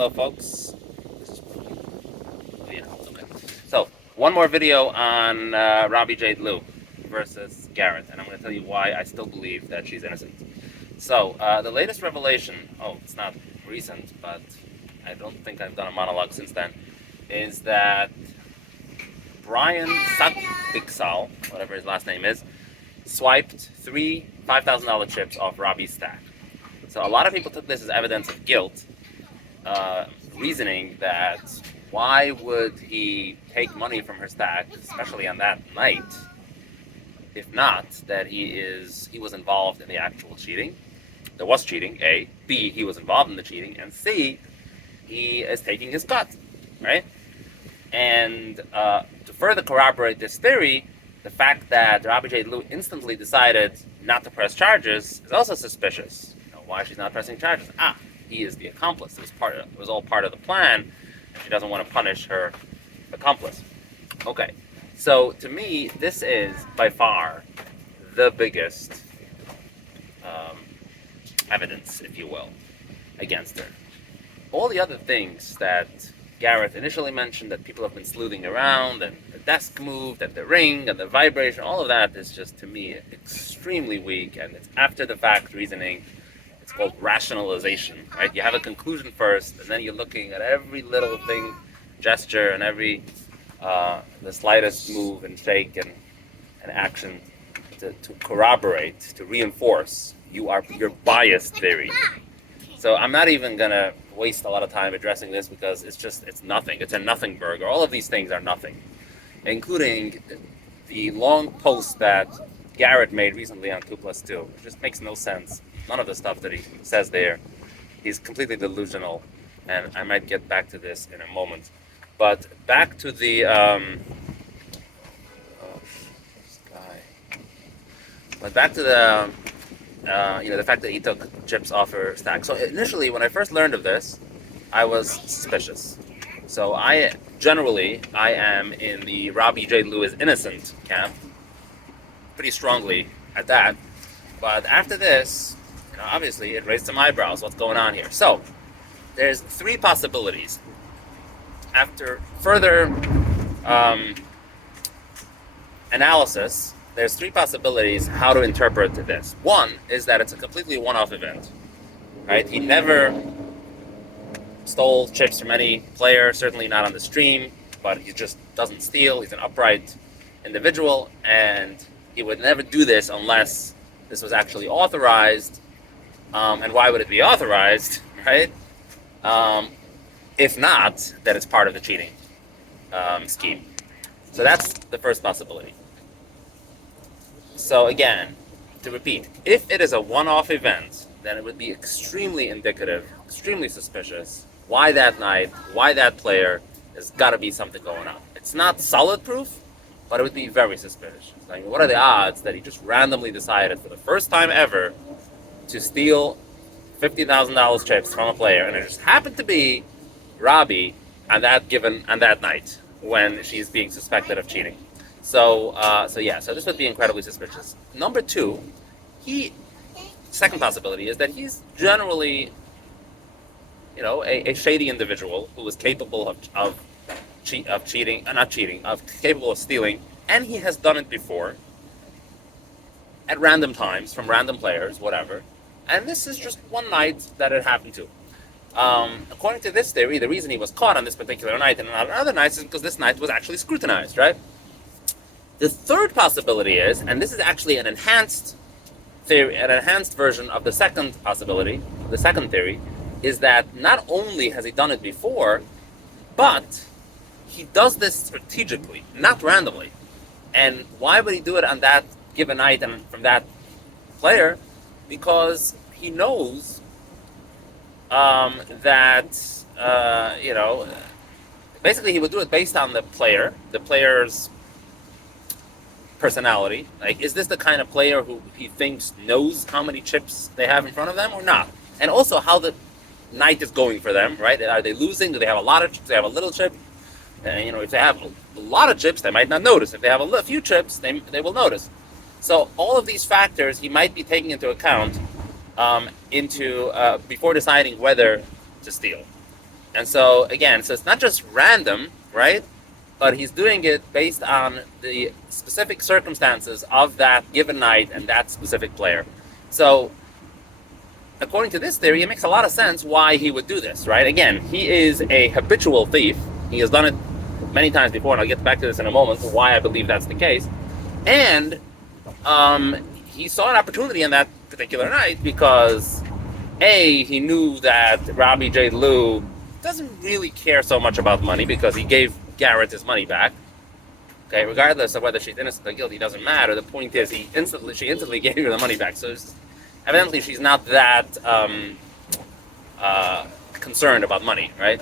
Hello, folks. Yeah, okay. So, one more video on Robbi Jade Lou versus Garrett, and I'm going to tell you why I still believe that she's innocent. So, the latest revelation, it's not recent, but I don't think I've done a monologue since then, is that Brian Sakdiksal, whatever his last name is, swiped three $5,000 chips off Robbi's stack. So a lot of people took this as evidence of guilt, reasoning that why would he take money from her stack, especially on that night, if not that he was involved in the actual cheating. There was cheating, A. B, he was involved in the cheating, and C, he is taking his cut, right? And to further corroborate this theory, the fact that Robbi Jade Lou instantly decided not to press charges is also suspicious. Why she's not pressing charges? He is the accomplice. It was all part of the plan, and she doesn't want to punish her accomplice. Okay, so to me, this is by far the biggest evidence, if you will, against her. All the other things that Gareth initially mentioned, that people have been sleuthing around, and the desk moved, and the ring, and the vibration, all of that is just, to me, extremely weak, and it's after-the-fact reasoning. It's called rationalization, right? You have a conclusion first, and then you're looking at every little thing, gesture, and every the slightest move and shake and action to corroborate, to reinforce your biased theory. So I'm not even gonna waste a lot of time addressing this because it's nothing. It's a nothing burger. All of these things are nothing, including the long post that Garrett made recently on 2+2. It just makes no sense. None of the stuff that he says there. He's completely delusional, and I might get back to this in a moment. But back to the the fact that he took chips off her stack. So initially, when I first learned of this, I was suspicious. So I am in the Robbi Jade Lou is innocent camp, pretty strongly at that. But after this, obviously it raised some eyebrows. What's going on here? So there's three possibilities. After further analysis, there's three possibilities how to interpret this. One is that it's a completely one-off event, right? He never stole chips from any player, certainly not on the stream, but he just doesn't steal. He's an upright individual, and he would never do this unless this was actually authorized. And why would it be authorized, right? If not, that it's part of the cheating scheme. So that's the first possibility. So again, to repeat, if it is a one-off event, then it would be extremely indicative, extremely suspicious. Why that night? Why that player? There's got to be something going on. It's not solid proof, but it would be very suspicious. Like, what are the odds that he just randomly decided for the first time ever to steal $50,000 chips from a player, and it just happened to be Robbi on that night when she's being suspected of cheating? So this would be incredibly suspicious. Number two, second possibility is that he's generally, a shady individual who is capable capable of stealing, and he has done it before at random times from random players, whatever. And this is just one night that it happened to. According to this theory, the reason he was caught on this particular night and not on other nights is because this night was actually scrutinized, right? The third possibility is, and this is actually an enhanced theory, an enhanced version of the second possibility, the second theory, is that not only has he done it before, but he does this strategically, not randomly. And why would he do it on that given night and from that player? Because he knows basically he would do it based on the player's personality. Like, is this the kind of player who he thinks knows how many chips they have in front of them or not? And also how the night is going for them, right? Are they losing? Do they have a lot of chips? Do they have a little chip? And, if they have a lot of chips, they might not notice. If they have a few chips, they will notice. So all of these factors he might be taking into account before deciding whether to steal. And so again, so it's not just random, right? But he's doing it based on the specific circumstances of that given night and that specific player. So according to this theory, it makes a lot of sense why he would do this, right? Again, he is a habitual thief. He has done it many times before, and I'll get back to this in a moment, why I believe that's the case. And he saw an opportunity on that particular night because, A, he knew that Robbi Jade Lou doesn't really care so much about money because he gave Garrett his money back. Okay, regardless of whether she's innocent or guilty, doesn't matter. The point is, she instantly gave her the money back. So evidently, she's not that concerned about money, right?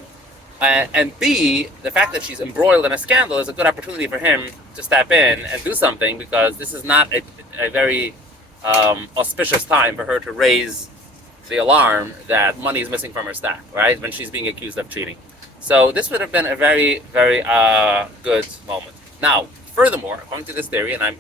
And B, the fact that she's embroiled in a scandal is a good opportunity for him to step in and do something, because this is not a very auspicious time for her to raise the alarm that money is missing from her stack, right? When she's being accused of cheating. So this would have been a very, very good moment. Now, furthermore, according to this theory, and I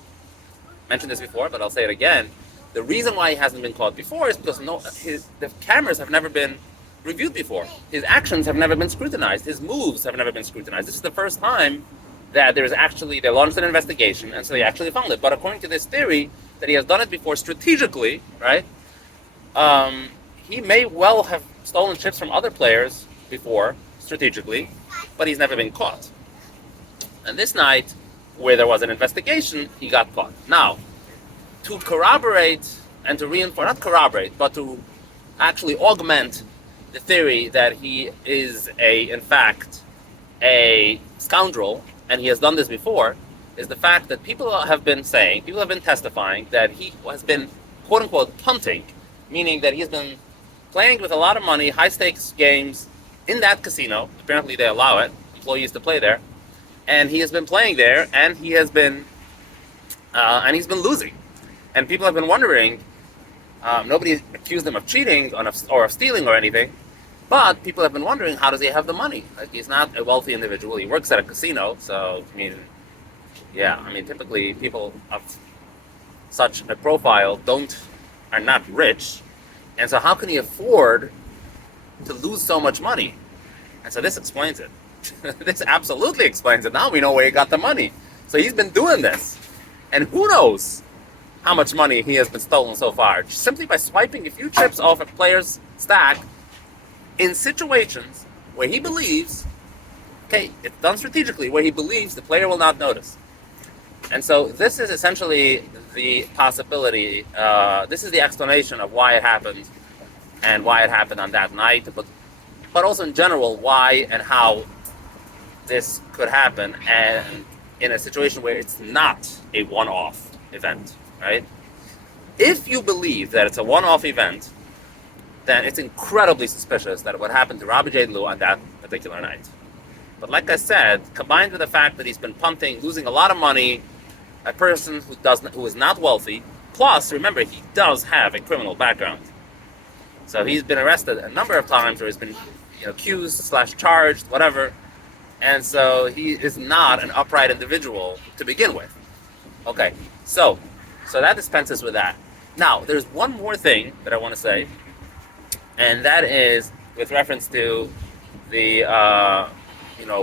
mentioned this before, but I'll say it again, the reason why he hasn't been caught before is because the cameras have never been reviewed before. His actions have never been scrutinized. His moves have never been scrutinized. This is the first time that they launched an investigation, and so they actually found it. But according to this theory, that he has done it before strategically, right? He may well have stolen chips from other players before, strategically, but he's never been caught. And this night, where there was an investigation, he got caught. Now, to corroborate and to reinforce, not corroborate, but to actually augment the theory that he is in fact, a scoundrel, and he has done this before, is the fact that people have been testifying that he has been, quote unquote, punting, meaning that he has been playing with a lot of money, high stakes games in that casino. Apparently they allow it, employees to play there. And he has been playing there, and he's been losing. And people have been wondering, nobody accused him of cheating or of stealing or anything, but people have been wondering, how does he have the money? Like, he's not a wealthy individual. He works at a casino, so, typically people of such a profile are not rich, and so how can he afford to lose so much money? And so this explains it. This absolutely explains it. Now we know where he got the money. So he's been doing this, and who knows how much money he has been stolen so far, simply by swiping a few chips off a player's stack in situations where he believes, okay, it's done strategically, where he believes the player will not notice. And so this is essentially the possibility, this is the explanation of why it happened, and why it happened on that night, but also in general, why and how this could happen, and in a situation where it's not a one-off event, right? If you believe that it's a one-off event, then it's incredibly suspicious that it would happen to Robbi Jade Lou on that particular night. But like I said, combined with the fact that he's been punting, losing a lot of money, a person who is not wealthy, plus, remember, he does have a criminal background. So he's been arrested a number of times, or he's been accused/charged, whatever. And so he is not an upright individual to begin with. Okay, so that dispenses with that. Now, there's one more thing that I want to say, and that is with reference to the,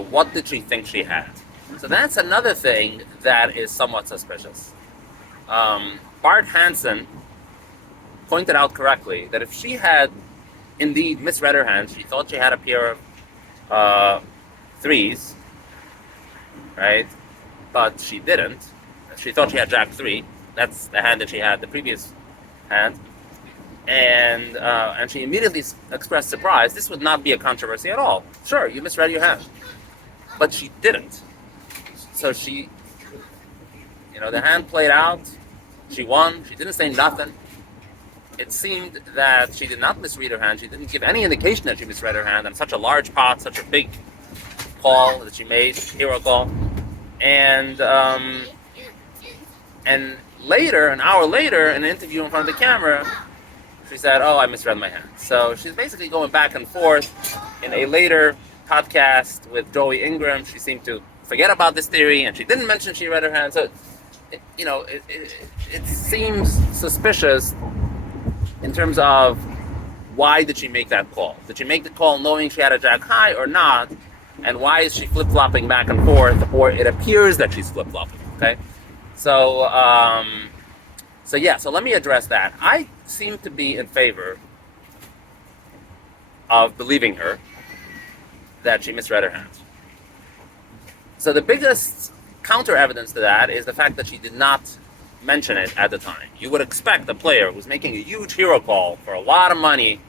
what did she think she had? So that's another thing that is somewhat suspicious. Bart Hansen pointed out correctly that if she had indeed misread her hand, she thought she had a pair of threes, right? But she didn't. She thought she had Jack 3. That's the hand that she had, the previous hand. And she immediately expressed surprise. This would not be a controversy at all. Sure, you misread your hand. But she didn't. So she, the hand played out. She won. She didn't say nothing. It seemed that she did not misread her hand. She didn't give any indication that she misread her hand on such a large pot, such a big call that she made, hero call. And later, an hour later, in an interview in front of the camera, she said, "Oh, I misread my hand." So she's basically going back and forth. In a later podcast with Joey Ingram, she seemed to forget about this theory, and she didn't mention she read her hand. So, it seems suspicious in terms of why did she make that call? Did she make the call knowing she had a jack high or not? And why is she flip-flopping back and forth? Or it appears that she's flip-flopping, okay? So, so let me address that. I seem to be in favor of believing her that she misread her hands. So the biggest counter evidence to that is the fact that she did not mention it at the time. You would expect a player who's making a huge hero call for a lot of money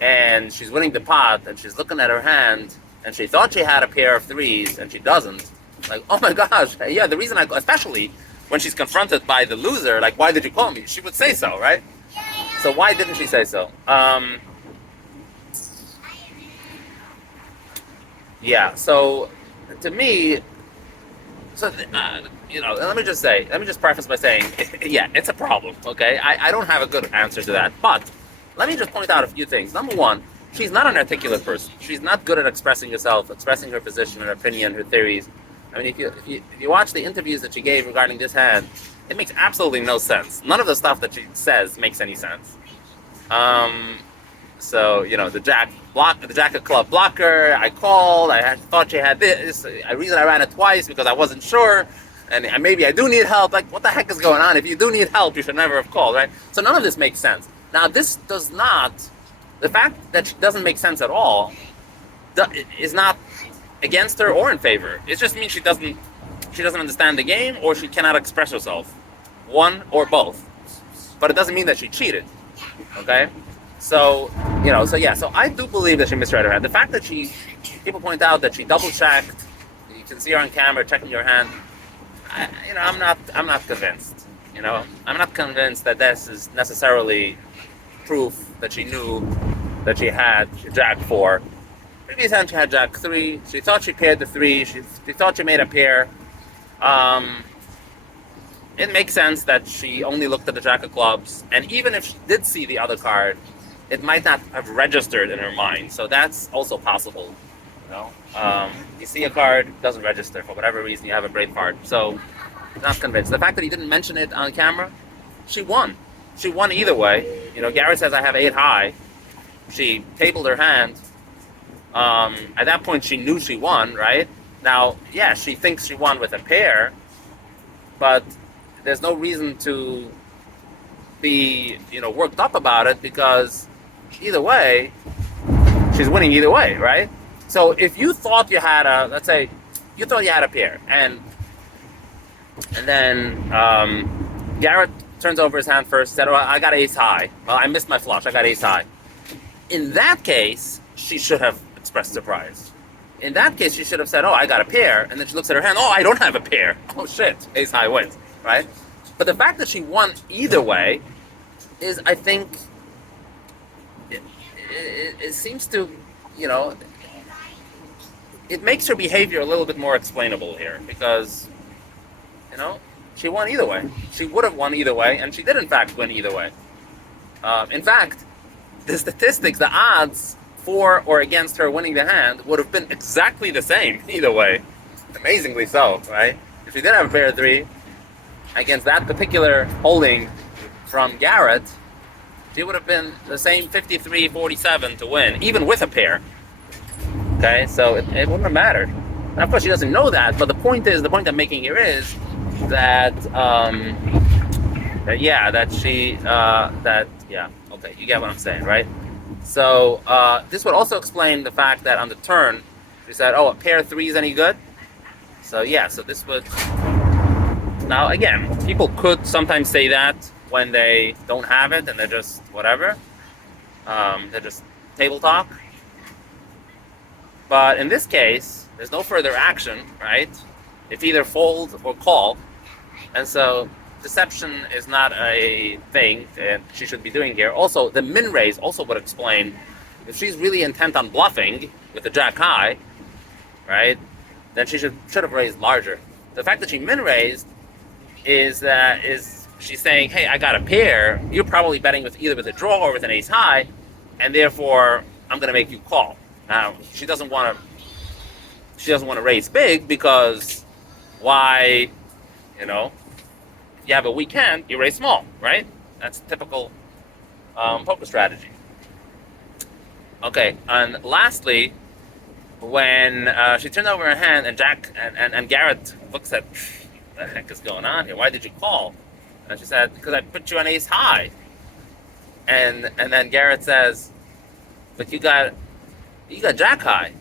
and she's winning the pot and she's looking at her hand and she thought she had a pair of threes and she doesn't. Like, oh my gosh, yeah, the reason especially when she's confronted by the loser, like, why did you call me? She would say so, right? So why didn't she say so? Yeah, so to me, let me just preface by saying, yeah, it's a problem, okay? I don't have a good answer to that, but let me just point out a few things. Number one, she's not an articulate person. She's not good at expressing herself, expressing her position, her opinion, her theories. I mean, if you watch the interviews that she gave regarding this hand, it makes absolutely no sense. None of the stuff that she says makes any sense. So, the jack of club blocker, I called, I thought she had this, the reason I ran it twice because I wasn't sure, and maybe I do need help, like, what the heck is going on? If you do need help, you should never have called, right? So none of this makes sense. Now, this does not, the fact that it doesn't make sense at all, is not against her or in favor. It just means she doesn't understand the game, or she cannot express herself. One or both. But it doesn't mean that she cheated, okay? So I do believe that she misread her hand. The fact that people point out that she double-checked, you can see her on camera checking your hand, I'm not convinced. I'm not convinced that this is necessarily proof that she knew that she had jack 4. Previous hand she had jack 3. She thought she paired the 3. She thought she made a pair. It makes sense that she only looked at the jack of clubs, and even if she did see the other card, it might not have registered in her mind. So that's also possible. You see a card, doesn't register for whatever reason. You have a great card. So, not convinced. The fact that he didn't mention it on camera, she won. She won either way. Garrett says I have 8 high. She tabled her hand. At that point, she knew she won, right? Now, yeah, she thinks she won with a pair, but there's no reason to be, worked up about it because either way, she's winning either way, right? So if you thought you had let's say, you thought you had a pair, and then Garrett turns over his hand first, said, oh, I got ace high. Well, I missed my flush, I got ace high. In that case, she should have expressed surprise. In that case, she should have said, oh, I got a pair, and then she looks at her hand, oh, I don't have a pair. Oh, shit, ace high wins, right? But the fact that she won either way is, I think, it seems to, it makes her behavior a little bit more explainable here because, she won either way. She would have won either way, and she did in fact win either way. In fact, the statistics, the odds for or against her winning the hand would have been exactly the same either way. Amazingly so, right? If she did have a pair of 3 against that particular holding from Garrett, she would have been the same 53-47 to win, even with a pair. Okay, so it wouldn't have mattered. And of course, she doesn't know that, but the point I'm making here is that, okay, you get what I'm saying, right? So this would also explain the fact that on the turn, she said, oh, a pair of 3 is any good? So yeah, so this would, now again, people could sometimes say that when they don't have it and they're just whatever, they're just table talk. But in this case, there's no further action, right? It's either fold or call. And so deception is not a thing that she should be doing here. Also, the min raise also would explain if she's really intent on bluffing with the jack high, right? Then she should have raised larger. The fact that she min raised is she's saying, hey, I got a pair. You're probably betting with either with a draw or with an ace high, and therefore I'm going to make you call. Now she doesn't want to raise big because why? You have a weak hand, you raise small, right? That's typical poker strategy. Okay, and lastly, when she turned over her hand, and and Garrett looks at, what the heck is going on here? Why did you call? And she said, because I put you on ace high. And then Garrett says, but you got jack high.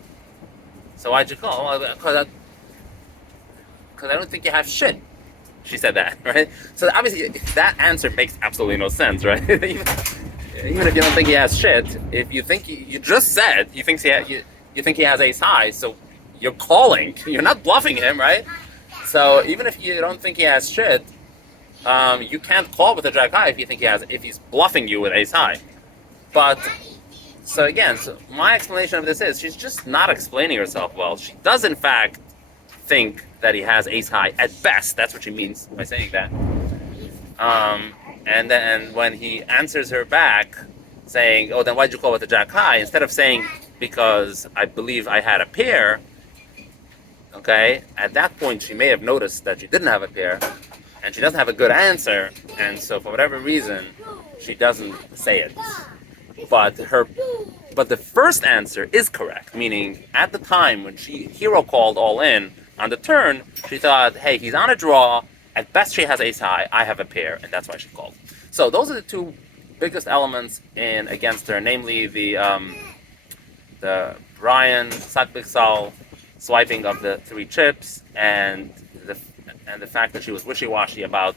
So why'd you call? Well, because I don't think you have shit. She said that, right? So obviously that answer makes absolutely no sense, right? Even if you don't think he has shit, if you think you just said you think he has ace high, so you're calling. You're not bluffing him, right? So even if you don't think he has shit, you can't call with a jack high if he's bluffing you with ace high. But so again, so my explanation of this is she's just not explaining herself well. She does in fact think that he has ace high at best. That's what she means by saying that. And then when he answers her back, saying, "Oh, then why'd you call with the jack high?" Instead of saying because I believe I had a pair. Okay, at that point she may have noticed that she didn't have a pair, and she doesn't have a good answer, and so for whatever reason, she doesn't say it. But the first answer is correct, meaning at the time when she hero called all in on the turn, she thought, hey, he's on a draw. At best, she has ace high. I have a pair, and that's why she called. So those are the two biggest elements in against her, namely the Brian Sakbiksal swiping of the three chips, and the fact that she was wishy-washy about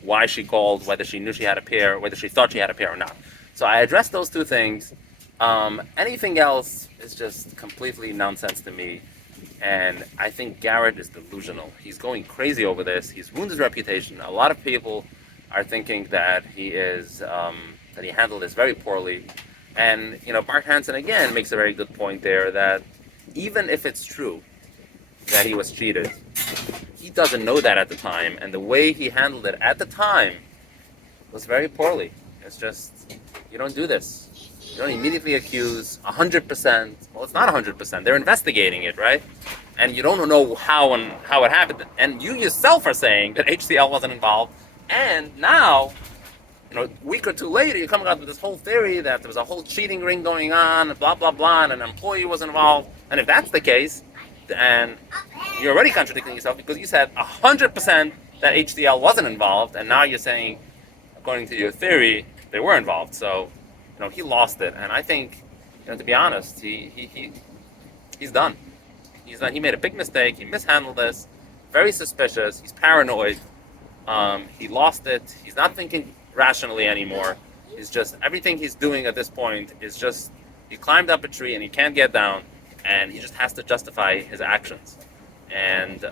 why she called, whether she knew she had a pair, whether she thought she had a pair or not. So I addressed those two things. Anything else is just completely nonsense to me. And I think Garrett is delusional. He's going crazy over this. He's ruined his reputation. A lot of people are thinking that he handled this very poorly. And Bart Hansen again makes a very good point there that even if it's true that he was cheated, he doesn't know that at the time, and the way he handled it at the time was very poorly. It's just, you don't do this. You don't immediately accuse 100%. Well, it's not 100%. They're investigating it, right? And you don't know how it happened. And you yourself are saying that HCL wasn't involved. And now, a week or two later, you're coming out with this whole theory that there was a whole cheating ring going on, and blah, blah, blah, and an employee was involved. And if that's the case, then you're already contradicting yourself because you said 100% that HCL wasn't involved, and now you're saying, according to your theory, they were involved. So, he lost it, and I think, to be honest, he's done. He's done. He made a big mistake. He mishandled this. Very suspicious. He's paranoid. He lost it. He's not thinking rationally anymore. He's just everything he's doing at this point is just he climbed up a tree and he can't get down, and he just has to justify his actions. And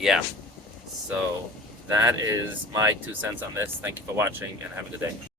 yeah, so that is my 2 cents on this. Thank you for watching, and have a good day.